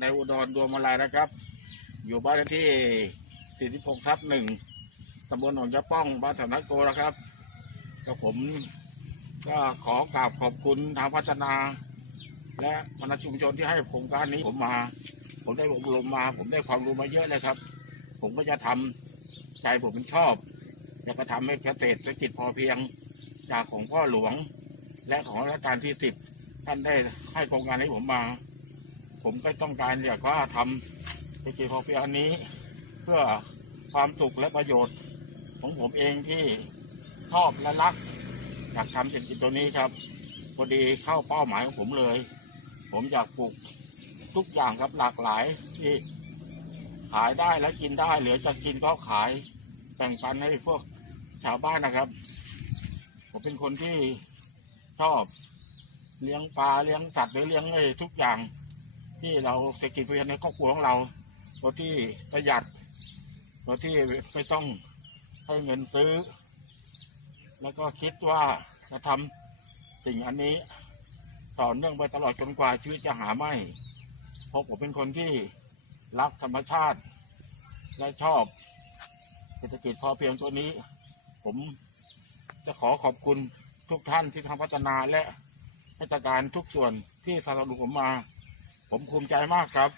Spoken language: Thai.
ในอุดรดวงมาลายนะครับ อยู่บ้านเลขที่ 46 ทับหนึ่งตำบลหนองยะป้องบ้านสำนักโกนะครับก็ผมก็ขอกราบขอบคุณทางพัฒนา และมณชุมชนที่ให้โครงการนี้ผมมา ผมได้อบรมมา ผมได้ความรู้มาเยอะเลยครับ ผมก็จะทำใจผมมันชอบอยากจะทำให้เกษตรเศรษฐกิจพอเพียงจากของพ่อหลวง และของรัชกาลที่สิบท่านได้ให้โครงการให้ผมมา ผมก็ต้องการอยากว่าทำเศรษฐกิจพอเพียงอันนี้ เพื่อความสุขและประโยชน์ ของผมเองที่ชอบและรักอยากทำเศรษฐกิจตัวนี้ครับพอดีเข้าเป้าหมายของผมเลย ผมอยากปลูกทุกอย่างครับหลากหลายที่ขายได้และกินได้เหลือจะกินก็ขายแบ่งปันให้พวกชาวบ้านนะครับ ผมเป็นคนที่ชอบเลี้ยงปลาเลี้ยงสัตว์หรือเลี้ยงอะไรทุกอย่าง ที่เราเศรษฐกิจเพียงในครอบครัวของเราโดยที่ประหยัดโดยที่ไม่ต้องให้เงินซื้อ แล้วก็คิดว่าจะทำสิ่งอันนี้ ต่อเนื่องไปตลอดจนกว่าชีวิตจะหาไม่ เพราะผมเป็นคนที่รักธรรมชาติ และชอบเศรษฐกิจพอเพียงตัวนี้ ผมจะขอขอบคุณทุกท่านที่ทำพัฒนาและราชการทุกส่วนที่สนับสนุนผมมา ผมภูมิใจมากครับ